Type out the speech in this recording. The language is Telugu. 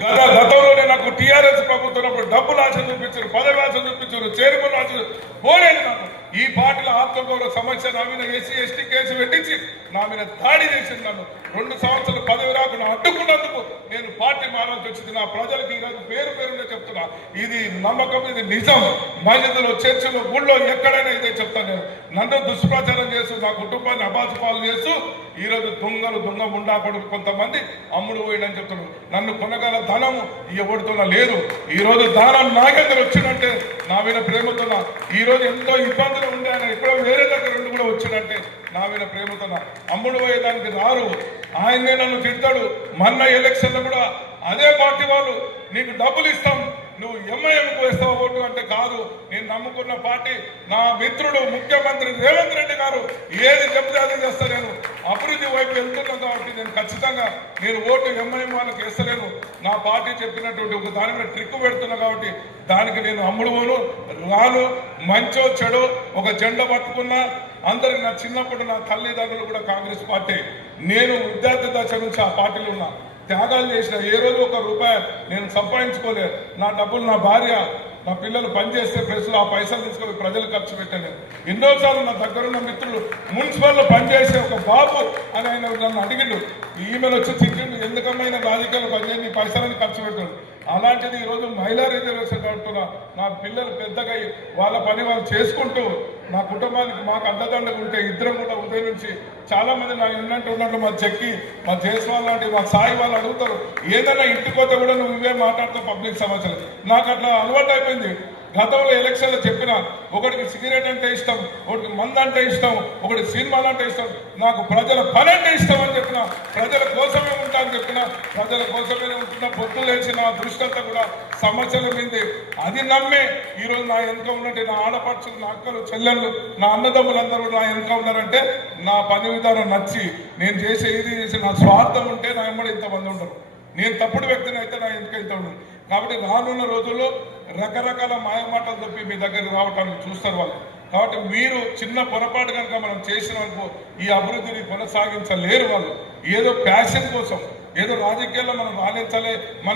గతంలోనే నాకు టీఆర్ఎస్ ప్రభుత్వం డబ్బులు ఆశ చూపించారు, పదవి ఆశ చూపించారు, చైర్మన్ ఆశ పోలేదు. నాకు ఈ పార్టీల ఆత్మగౌరవ సమస్య నా మీద ఎస్సీ ఎస్టీ కేసు పెట్టించి నా మీద దాడి చేసింది. నన్ను 2 సంవత్సరాలు పదవి రాకుండా అడ్డుకున్నందుకు నేను పార్టీ మారాల్సి వచ్చింది. నా ప్రజలకు ఈరోజు పేరునే చెప్తున్నా, ఇది నమ్మకం, ఇది నిజం. మహిళలు చర్చలు గుళ్ళో ఎక్కడైనా ఇదే చెప్తాను. నేను నన్ను దుష్ప్రచారం చేస్తూ నా కుటుంబాన్ని అబాసుపాలు చేస్తూ ఈరోజు దొంగ ముండా కొడుకు కొంతమంది అమ్ముడు పోయిందని చెప్తున్నారు. నన్ను కొనగల ధనము ఎవరితోనా లేదు. ఈరోజు దానం నా దగ్గర వచ్చిందంటే నా మీద ప్రేమతోనా. ఈరోజు ఎంతో ఇబ్బందులు ఉండే ఆయన ఎక్కడో వేరే దగ్గర నుండి కూడా వచ్చిందంటే నా మీద ప్రేమతోనా. అమ్ముడు పోయేదానికి రారు, ఆయన్నే నన్ను తిడతాడు. మొన్న ఎలక్షన్లో కూడా అదే పార్టీ వాళ్ళు నీకు డబ్బులు ఇస్తాం, నువ్వు ఎంఐఎంకు వేస్తావు ఓటు అంటే కాదు, నేను నమ్ముకున్న పార్టీ నా మిత్రుడు ముఖ్యమంత్రి రేవంత్ రెడ్డి గారు ఏది చెప్తే అది చేస్తా. నేను అభివృద్ధి వైపు వెళ్తున్నాను కాబట్టి నేను ఖచ్చితంగా నేను ఓటు ఎంఐఎం వాళ్ళకి వేస్తలేను. నా పార్టీ చెప్పినటువంటి ఒక దాని మీద ట్రిక్ పెడుతున్నా కాబట్టి దానికి నేను అమ్ముడుపోను, రాను. మంచో చెడో ఒక జెండా పట్టుకున్నా. అందరికి నా చిన్నప్పుడు నా తల్లిదండ్రులు కూడా కాంగ్రెస్ పార్టీ. నేను విద్యార్థి దశ నుంచి ఆ పార్టీలో ఉన్నా, త్యాగాలు చేసిన. ఏ రోజు ₹1 నేను సంపాదించుకోలేదు. నా డబ్బులు నా భార్య నా పిల్లలు పనిచేస్తే ప్రెస్లో ఆ పైసలు తీసుకొని ప్రజలు ఖర్చు పెట్టాను. ఎన్నోసార్లు నా దగ్గరున్న మిత్రులు మున్సిపల్లో పనిచేసే ఒక బాబు అని ఆయన నన్ను అడిగిండు. ఈమెను వచ్చి తిట్టిండు, ఎందుకమ్మైనా రాజకీయాలు పనిచేసి పైసలని ఖర్చు పెట్టాడు. అలాంటిది ఈరోజు మహిళా రిజర్వేషన్ కడుతున్నా. నా పిల్లలు పెద్దగా వాళ్ళ పని వాళ్ళు చేసుకుంటూ నా కుటుంబానికి మాకు అండదండగా ఉంటే ఇద్దరం కూడా ఉదయం నుంచి చాలా మంది నాకు ఉన్నట్టు మా చెక్కి మా జయస్వాల్ లాంటి మా సాయి వాళ్ళు అడుగుతారు, ఏదైనా ఇంటికి పోతే కూడా నువ్వు ఇవే మాట్లాడుతావు పబ్లిక్ సమస్యలు. నాకు అట్లా అలవాటు అయిపోయింది. గతంలో ఎలక్షన్లో చెప్పిన ఒకటికి సిగరెట్ అంటే ఇష్టం, ఒకటికి మందు అంటే ఇష్టం, ఒకటి సినిమాలు అంటే ఇష్టం. నాకు ప్రజల పని అంటే ఇష్టం అని చెప్పిన, ప్రజల కోసమే ఉంటా అని చెప్పిన, ప్రజల కోసమే ఉంటున్న. పొత్తు లేచి నా దృష్టి అంతా కూడా సమస్యల మీద అది నమ్మే ఈరోజు నా వెనుక ఉన్నట్టు నా ఆడపడుచులు, నా అక్కలు, చెల్లెళ్ళు, నా అన్నదమ్ములందరూ నా వెనుక ఉన్నారంటే నా పని విధానం నచ్చి నేను చేసే ఇది చేసి నా స్వార్థం ఉంటే నా వెంబడి ఇంతమంది ఉండరు. నేను తప్పుడు వ్యక్తిని అయితే నా వెనుక ఇంత ఉండదు. కాబట్టి రానున్న రోజుల్లో రకరకాల మాయమాటలు తప్పి మీ దగ్గరికి రావడానికి చూస్తారు వాళ్ళు. కాబట్టి మీరు చిన్న పొరపాటు కనుక మనం చేసిన వరకు ఈ అభివృద్ధిని కొనసాగించలేరు. వాళ్ళు ఏదో ప్యాషన్ కోసం, ఏదో రాజకీయాల్లో మనం రాణించాలి, మనం